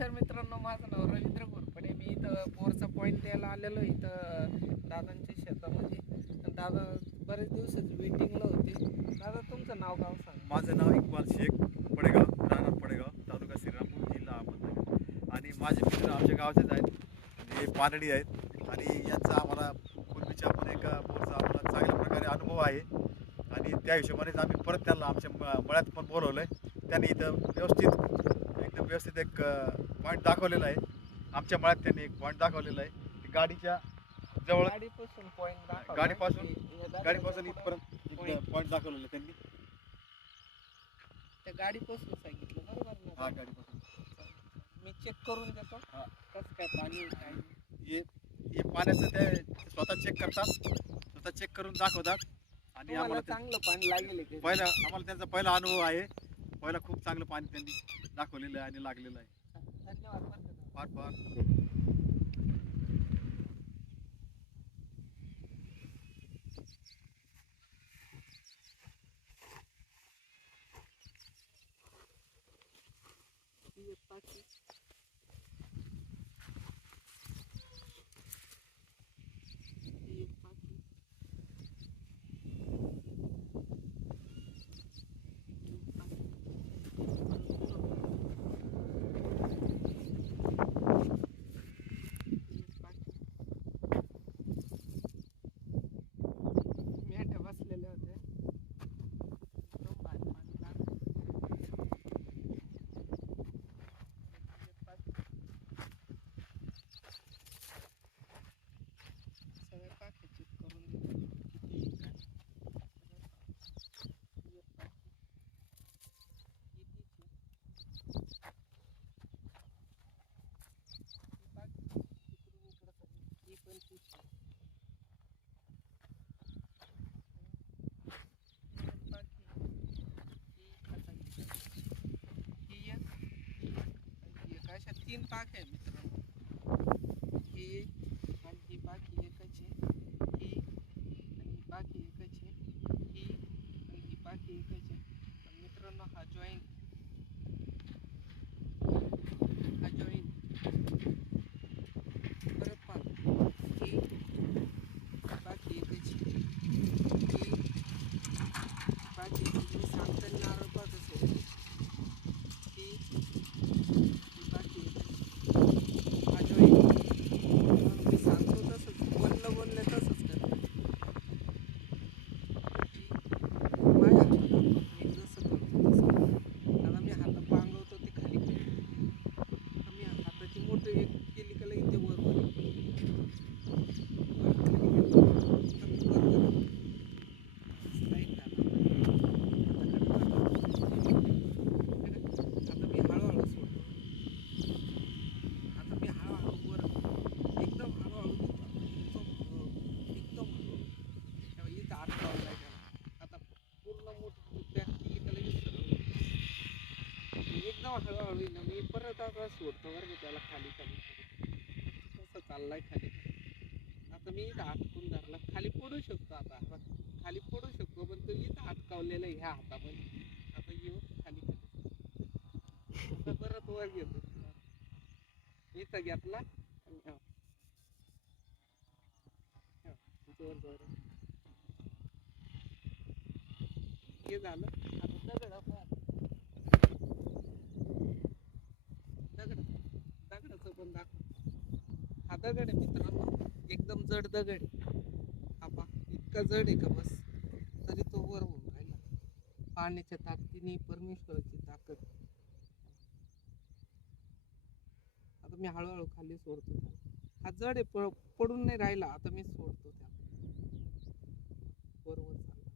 नमस्कार मित्रांनो माझं नाव रवींद्र घोरपडे मी इथं बोरचा पॉईंट द्यायला आलेलो इथं दादांच्या शेतामध्ये. दादा बरेच दिवसाचे वेटिंगला होते. दादा तुमचं नाव गाव सांग. माझं नाव इक्बाल शेख पडेगाव राणा पडेगाव तालुका श्रीरामपूर जिल्हा अहमदनगर. आणि माझे मित्र आमच्या गावचेच आहेत. हे पानडी आहेत. आणि यांचा आम्हाला पूर्वीच्या पण एक बोरचा आम्हाला चांगल्या प्रकारे अनुभव आहे. आणि त्या हिशोबानेच आम्ही परत त्यांना आमच्या म- मळ्यात पण बोलवलं आहे त्यांनी इथं व्यवस्थित एकदम व्यवस्थित एक पॉईंट दाखवलेला आहे. आमच्या मळ्यात त्यांनी एक पॉईंट दाखवलेला आहे. की गाडीच्या जवळ गाडीपासून पॉईंट गाडीपासून- गाडीपासून इथपर्यंत. पॉईंट दाखवलेला आहे त्यांनी. त्या गाडीपासून सांगितलं बरोबर हा गाडीपासून. मी चेक करून देतो. हा. कसं काय पाणी आहे, काय नाही. हे हे पाण्याचं ते स्वतः चेक करतात. स्वतः चेक करून दाखवतात. आणि तुम्हाला आम्हाला ते- चांगलं पाणी लागेल? पहिला आम्हाला त्यांचा पहिला अनुभव आहे. पहिला खूप चांगलं पाणी त्यांनी दाखवलेलं आहे आणि लागलेलं आहे. धन्यवाद बरं का दादा. 15 packet. एकदम ना मी परत आता सोडतो बरं का त्याला खाली खाली. कसं चाललाय खाली. आता मी इथं अटकून धरला खाली पडू शकतो आता. खाली पडू शकतो पण तो इथं अटकावलेला आहे ह्या हातामध्ये. आता येऊ खाली खाली. आता परत वर घेतो. इथं घेतला आणि हा, जोर जोर. हे झालं आता दगड पहा. दगड दगडाचं पण दाखव हा दगड आहे मित्रांनो. एकदम जड दगड आहे. हा इतका जड आहे का बस? तरी तो वर होऊन राहिला. पाण्याच्या ताकदीने परमेश्वराची ताकद. आता मी हळूहळू खाली सोडतो त्याला. हा जड आहे प- पडून नाही राहिला. आता मी सोडतो त्याला. बरोबर चालला.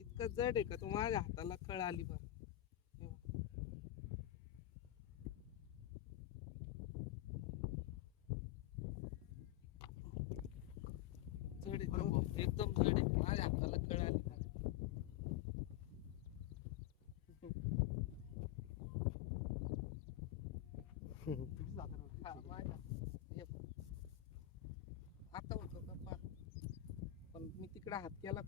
इतका जड आहे का? तो माझ्या हाताला कळ आली बरं हे बघ. जड आहे तो. एकदम जड आहे माझ्या हाताला कळ आली हा, माझ्या. हे बघ. आता होतो का पार पण मी तिकडे हात केला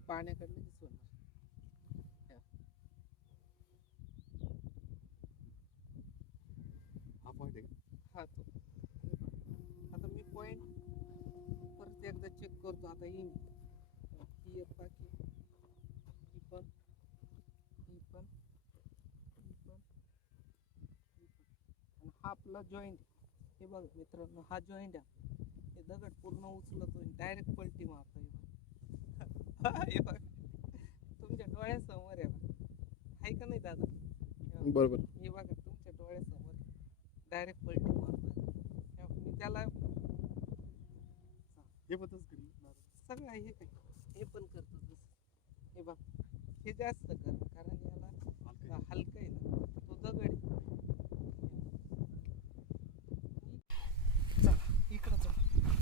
पॉईंट आहे का? हा तो. बघ. आता मी पॉइंट परत एकदा चेक करतो. आता येईन ही एक बाकी ही पण ही पण ही पण ही पण. आणि हा आपला जॉईंट हे बघ मित्रांनो हा जॉईंट आहे. हे दगड पूर्ण उचलतो डायरेक्ट पलटी मारतो हे बघ हे बघ. तुमच्या डोळ्यासमोर आहे बघ आहे का नाही दादा? हे बघ. बरोबर. हे बघा तुमच्या डोळ्यासमोर डायरेक्ट पलटी तेव्हा मी त्याला हे करेल. सगळं हे काय? हे पण करतो हे बघ हे जास्त कर कारण याला हलकं आहे. ना. तो दगड आहे. चला इकडं चला.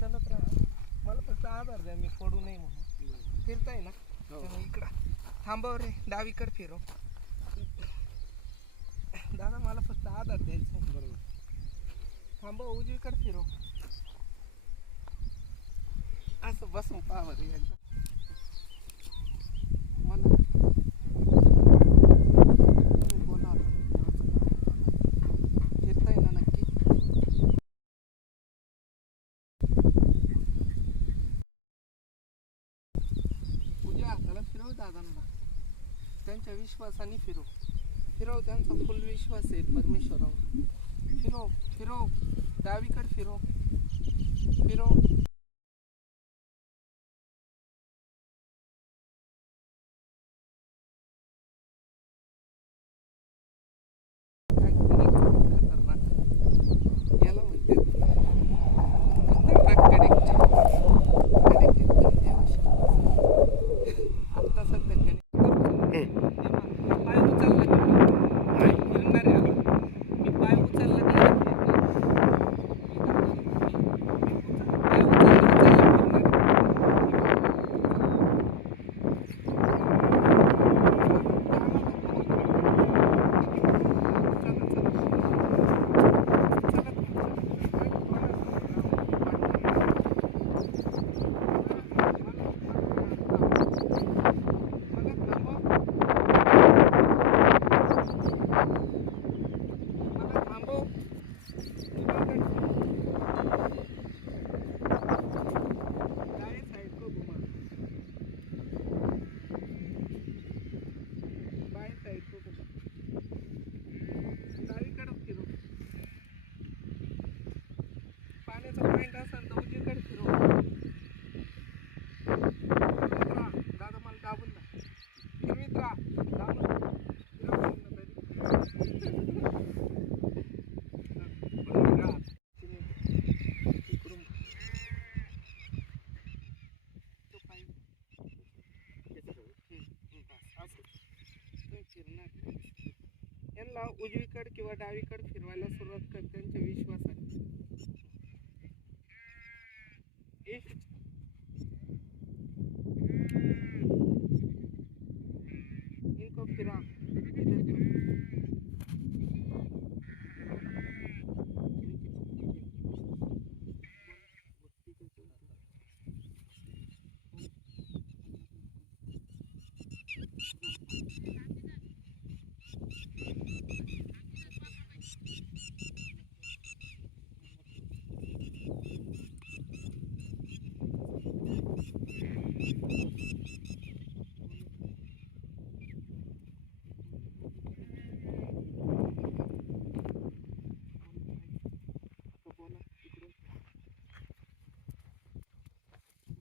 चलत राहा मला फक्त आधार द्या मी पडू नये म्हणून. फिरताय ना? इकडं थांबाव रे डावीकडे फिरव दादा मला फक्त आधार द्यायचा आहे. बरोबर थांबव उजवीकडे फिरव असं बसून पहा बरं एकदा मला तुम्ही बोला आता. फिरताय ना नक्की उजव्या हाताला फिरव दादांना त्यांच्या विश्वासाने फिरव फिरव त्यांचा फुल विश्वास आहे परमेश्वरावर. फिरव फिरव डावीकडे फिरव फिरव काहीतरी खतरनाक. याला म्हणते खतरनाक connect. Connect एकदम देवाशी. आता सध्या connect करतो. हे बघ, पाय उचलला की मी फिरणार आहे आता. मी पाय उचलला की याला फिरणार. पाय उचलला, उचलला फिरणार. बाय साईड को बघा. डावीकडं फिरव. पाण्याचा पॉइंट असेल तर उजवीकडे फिरव फिरवीत राहा. दादा मला दाबून ना फिरवीत राहा दाबून फिरव पूर्ण तरी. बरोबर राहा. इकडून. तो पाय यांना उजवीकडे किंवा डावीकडे फिरवायला सुरुवात कर त्यांच्या विश्वासाने.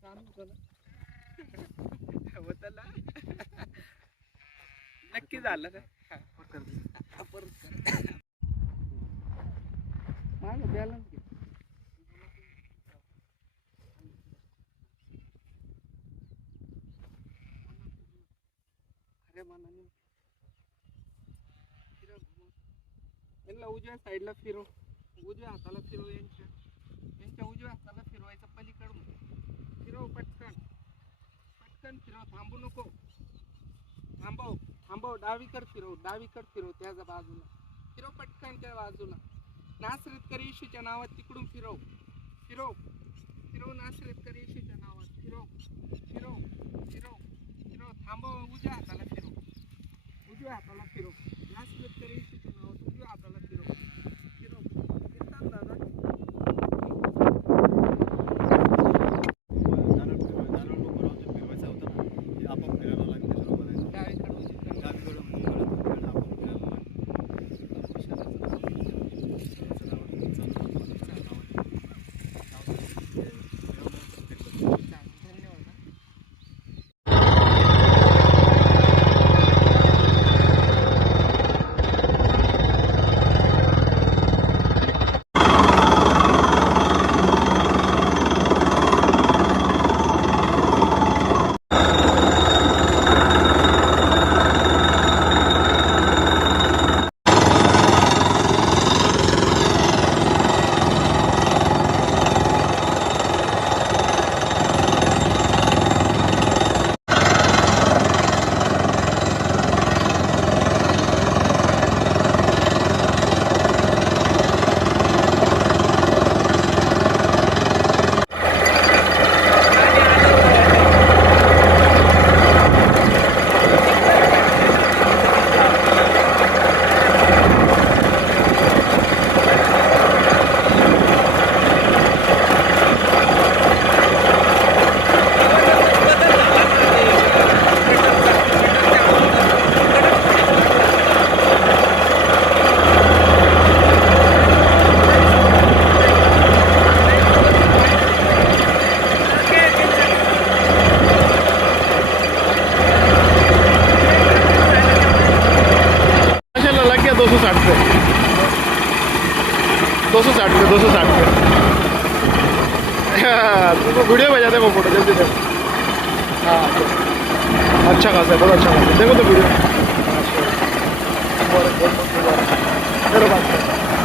नक्की झालं का? परत. माझं बॅलन्स मनाने. यांना उजव्या साईडला फिरव. उजव्या हाताला फिरव यांच्या. यांच्या उजव्या हाताला फिरवायचं थांबू नको. थांबव थांबव डावीकड फिरव डावीकड फिरव त्याच्या बाजूला. फिरव पटकन त्या बाजूला. नासरीत कर येशूच्या नावात तिकडून फिरव. फिरव. फिरव नासरीत कर येशूच्या नावात. फिरव. फिरव. फिरव. फिरव. थांबव उजव्या हाताला फिरव. उजव्या हाताला फिरव. नासरीत कर येशूच्या नावात उजव्या हाताला फिरव. फिरव. दादा दो सौ साठ के तुमको वीडियो भेजा देखो फोटो जल्दी देखो हाँ अच्छा खासा है बहुत अच्छा खासा देखो तो वीडियो बरं बात